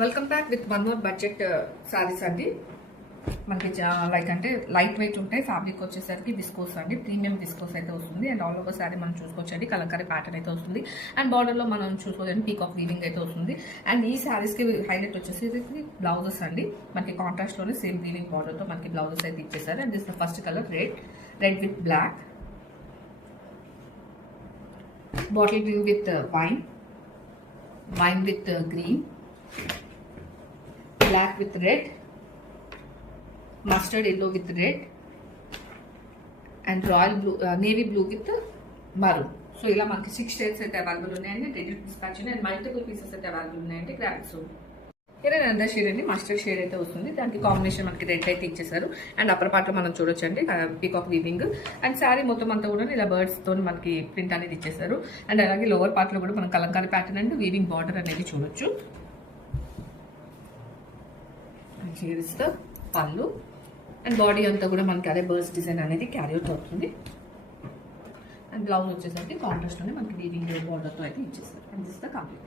Welcome back with one more budget saris అండి. మనకి like అంటే లైట్ వెయిట్ ఉంటాయి. ఫ్యాబ్రిక్ వచ్చేసరికి విస్కోస్ అండి, ప్రీమియం విస్కోస్ అయితే వస్తుంది. అండ్ ఆల్ ఓవర్ సారీ మనం చూసుకోవచ్చండి, కలంకారీ ప్యాటర్న్ అయితే వస్తుంది. అండ్ బార్డర్లో మనం చూసుకోవచ్చండి పీకాక్ వీవింగ్ అయితే వస్తుంది. అండ్ ఈ సారీస్కి హైలైట్ వచ్చేసి బ్లౌజెస్ అండి. మనకి కాంట్రాస్ట్లోనే సేమ్ వీవింగ్ బార్డర్తో మనకి బ్లౌజెస్ అయితే ఇచ్చేసారు. And this the first colour red with black, bottle green with wine with green, black with red, mustard yellow with red, and royal blue, navy blue with maroon. So ఇలా మనకి 6 shades అయితే available ఉన్నాయండి. Ready to dispatch and multiple pieces అయితే available ఉన్నాయండి. Grab so ఇలా under shade అండి, mustard shade అయితే వస్తుంది. దానికి కాంబినేషన్ మనకి రెడ్ అయితే ఇచ్చేసారు. అండ్ అప్పర్ పార్ట్ లో మనం చూడొచ్చండి పీకాక్ వీవింగ్. అండ్ శారీ మొత్తం అంతా కూడా ఇలా బర్డ్స్ తో మనకి ప్రింట్ అనేది ఇచ్చేసారు. అండ్ అలాగే లోవర్ పార్ట్ లో కూడా మనం Kalamkari pattern and weaving border అనేది చూడొచ్చు. Here is the pallu and body అంతా కూడా మనకి అదే బర్డ్స్ డిజైన్ అనేది క్యారీ అవుట్ అవుతుంది. అండ్ బ్లౌజ్ వచ్చేసరికి కాంట్రాస్ట్ లోనే మనకి వీవింగ్ బార్డర్ తో అయితే ఇచ్చేసారు. And this the complete.